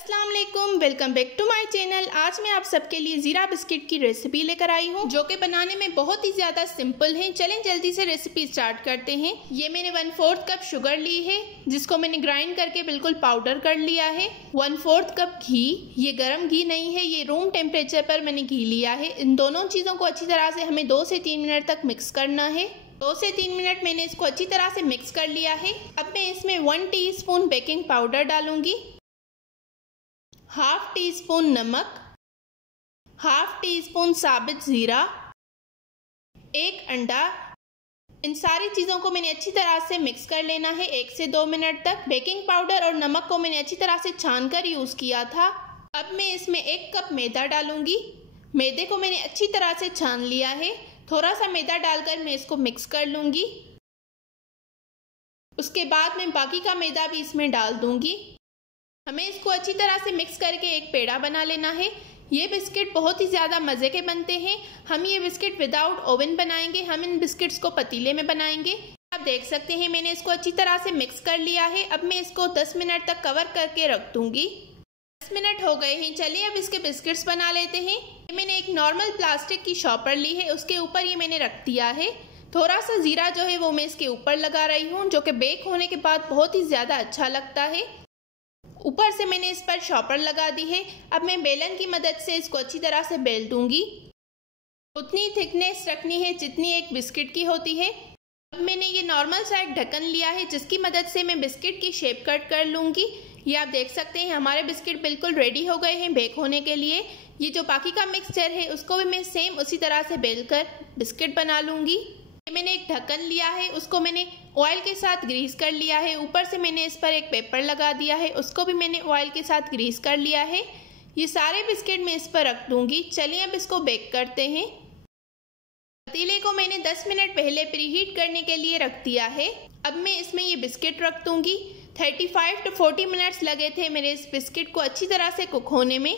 अस्सलाम वालेकुम, welcome back to my channel. आज मैं आप सबके लिए ज़ीरा बिस्किट की रेसिपी लेकर आई हूँ जो कि बनाने में बहुत ही ज़्यादा सिंपल है। चलें जल्दी से रेसिपी स्टार्ट करते हैं। ये मैंने 1/4 कप शुगर ली है जिसको मैंने ग्राइंड करके बिल्कुल पाउडर कर लिया है। 1/4 कप घी, ये गर्म घी नहीं है, ये रूम टेम्परेचर पर मैंने घी लिया है। इन दोनों चीज़ों को अच्छी तरह से हमें 2 से 3 मिनट तक मिक्स करना है। 2 से 3 मिनट मैंने इसको अच्छी तरह से मिक्स कर लिया है। अब मैं इसमें 1 टीस्पून बेकिंग पाउडर डालूंगी, 1/2 टीस्पून नमक, 1/2 टीस्पून साबित ज़ीरा, 1 अंडा। इन सारी चीज़ों को मैंने अच्छी तरह से मिक्स कर लेना है 1 से 2 मिनट तक। बेकिंग पाउडर और नमक को मैंने अच्छी तरह से छानकर यूज़ किया था। अब मैं इसमें 1 कप मैदा डालूंगी। मैदे को मैंने अच्छी तरह से छान लिया है। थोड़ा सा मैदा डालकर मैं इसको मिक्स कर लूँगी। उसके बाद मैं बाकी का मैदा भी इसमें डाल दूँगी। हमें इसको अच्छी तरह से मिक्स करके एक पेड़ा बना लेना है। ये बिस्किट बहुत ही ज़्यादा मज़े के बनते हैं। हम ये बिस्किट विदाउट ओवन बनाएंगे। हम इन बिस्किट्स को पतीले में बनाएंगे। आप देख सकते हैं मैंने इसको अच्छी तरह से मिक्स कर लिया है। अब मैं इसको 10 मिनट तक कवर करके रख दूँगी। 10 मिनट हो गए हैं। चलिए अब इसके बिस्किट्स बना लेते हैं। मैंने एक नॉर्मल प्लास्टिक की शॉपर ली है, उसके ऊपर ये मैंने रख दिया है। थोड़ा सा ज़ीरा जो है वो मैं इसके ऊपर लगा रही हूँ, जो कि बेक होने के बाद बहुत ही ज़्यादा अच्छा लगता है। ऊपर से मैंने इस पर शॉपर लगा दी है। अब मैं बेलन की मदद से इसको अच्छी तरह से बेल दूंगी। उतनी थिकनेस रखनी है जितनी एक बिस्किट की होती है। अब मैंने ये नॉर्मल सा एक ढक्कन लिया है जिसकी मदद से मैं बिस्किट की शेप कट कर लूँगी। ये आप देख सकते हैं हमारे बिस्किट बिल्कुल रेडी हो गए हैं बेक होने के लिए। ये जो बाकी का मिक्सचर है उसको भी मैं सेम उसी तरह से बेल कर बिस्किट बना लूँगी। मैंने एक ढक्कन लिया है, उसको मैंने ऑयल के साथ ग्रीस कर लिया है। ऊपर से मैंने इस पर एक पेपर लगा दिया है, उसको भी मैंने ऑयल के साथ ग्रीस कर लिया है। ये सारे बिस्किट मैं इस पर रख दूंगी। चलिए अब इसको बेक करते हैं। पतीले को मैंने 10 मिनट पहले प्रीहीट करने के लिए रख दिया है। अब मैं इसमें ये बिस्किट रख दूंगी। 35 to 40 मिनट्स लगे थे मेरे इस बिस्किट को अच्छी तरह से कुक होने में।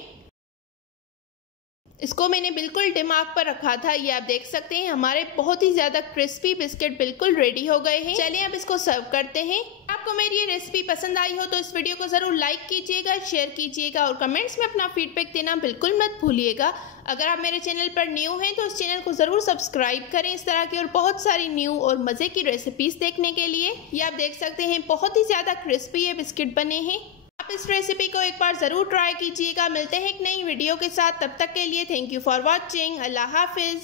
इसको मैंने बिल्कुल दिमाग पर रखा था। ये आप देख सकते हैं हमारे बहुत ही ज़्यादा क्रिस्पी बिस्किट बिल्कुल रेडी हो गए हैं। चलिए अब इसको सर्व करते हैं। आपको मेरी ये रेसिपी पसंद आई हो तो इस वीडियो को ज़रूर लाइक कीजिएगा, शेयर कीजिएगा और कमेंट्स में अपना फीडबैक देना बिल्कुल मत भूलिएगा। अगर आप मेरे चैनल पर न्यू हैं तो इस चैनल को ज़रूर सब्सक्राइब करें इस तरह की और बहुत सारी न्यू और मज़े की रेसिपीज़ देखने के लिए। ये आप देख सकते हैं बहुत ही ज़्यादा क्रिस्पी ये बिस्किट बने हैं। आप इस रेसिपी को एक बार ज़रूर ट्राई कीजिएगा। मिलते हैं एक नई वीडियो के साथ, तब तक के लिए थैंक यू फॉर वॉचिंग। अल्लाह हाफिज़।